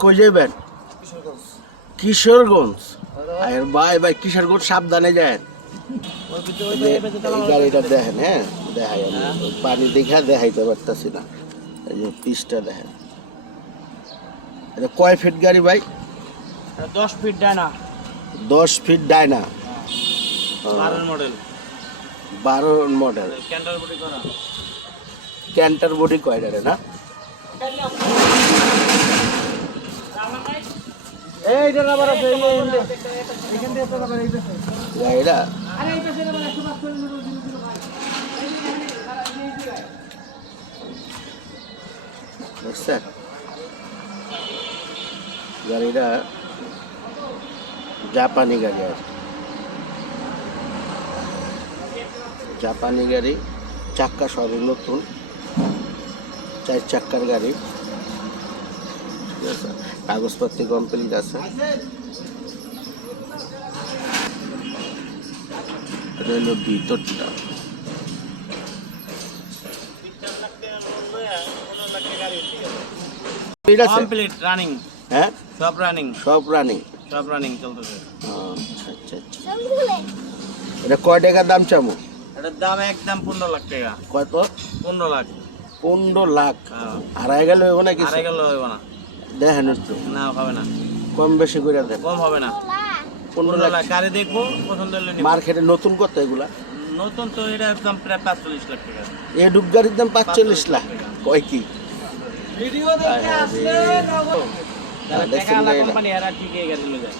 কই যাবেন কিশোরগঞ্জ। আর ভাই ভাই কিশোরগঞ্জ সাবধানে যায় গাড়িটা দেখেন হ্যাঁ? দেখাই পানি দেখা দেখাইতে পারতাছি না। এই যে পিসটা দেখেন। এটা কয় ফিট গাড়ি ভাই? দশ ফিট ডায়না। দশ ফিট ডায়না। বারোর মডেল। বারো মডেল। ক্যান্টার বডি করা ক্যান্টার বডি কয়টা না এইটা আবার আছে এই এই এই- এখান থেকে তো আবার এই পাশে। গাড়িটা আরে এই পাশে আবার একশো পাঁচ করে নেব, জিরো জিরো ভাই। দেখছেন গাড়িটা জাপানি গাড়ি আর কি। জাপানি গাড়ি চাক্কা সবই নতুন চার চাক্কার গাড়ি। আছে কাগজপত্র কমপ্লিট আছে। এটা ভিতরটা। কমপ্লিট রানিং হ্যাঁ? সব রানিং সব রানিং সব রানিং চলতেছে। আচ্ছা আচ্ছা আচ্ছা। এটা কয় টাকার দাম চামু? এটার দাম একদম পনেরো লাখ টাকা। কত? পনেরো লাখ। পনেরো লাখ। হ্যাঁ। আড়াই গেলে হইব না কিছু? আড়াই গেল হইব না। দেখেন একটু। না হবে না। কম বেশি করে দেন। কম হবে না। পনেরো লাখ। গাড়ি দেখব পছন্দ হলে মার্কেটে নতুন কত এগুলা? নতুন তো এটা একদম প্রায় পাঁচচল্লিশ লাখ টাকা। এ ডুব গাড়ির দাম পাঁচচল্লিশ লাখ। কয় কি? ভিডিও দেখে আসলে হ্যাঁ, কোম্পানি এরা ঠিকই গাড়ি লয়ে যায়।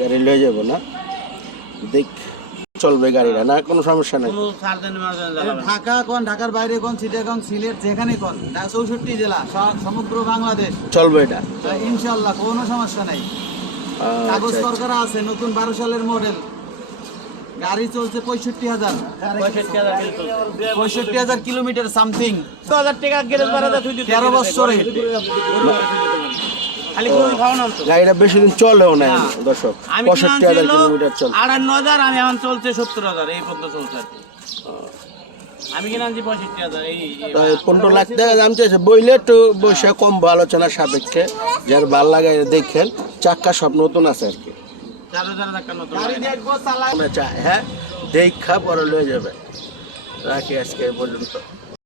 গাড়ি লয়ে যাব না। দেখ। চলবে গাড়িটা না? কোনো সমস্যা নেই। ঢাকা কোন ঢাকার বাইরে কোন চিটাগং সিলেট যেখানে কোন চৌষট্টি জেলা সমগ্র বাংলাদেশ। চলবে এটা। ইনশাল্লাহ কোনো সমস্যা নাই। কাগজ আচ্ছা। সরকার আছে নতুন বারো সালের মডেল। গাড়ি চলছে পঁয়ষট্টি হাজার। পঁয়ষট্টি হাজার কিলোমিটার সামথিং। হাজার টাকা তেরো বছরে। তো গাড়িটা বেশি দিন চলেও না। দর্শক। পঁয়ষট্টি হাজার কিলোমিটার চল। আটান্ন হাজার আমি এখন চলছে সত্তর হাজার এই পর্যন্ত চলছে আর কি। আমি কিনে আনছি পঁয়ষট্টি হাজার এই এই- পনেরো লাখ টাকা দাম চাইছে। বইলে একটু বসে কম আলোচনার সাপেক্ষে যার ভালো লাগে দেখেন চাক্কা সব নতুন আছে আর কি। হ্যাঁ দেখা পরে লয়ে যাবে। রাখি আজকে এই পর্যন্ত।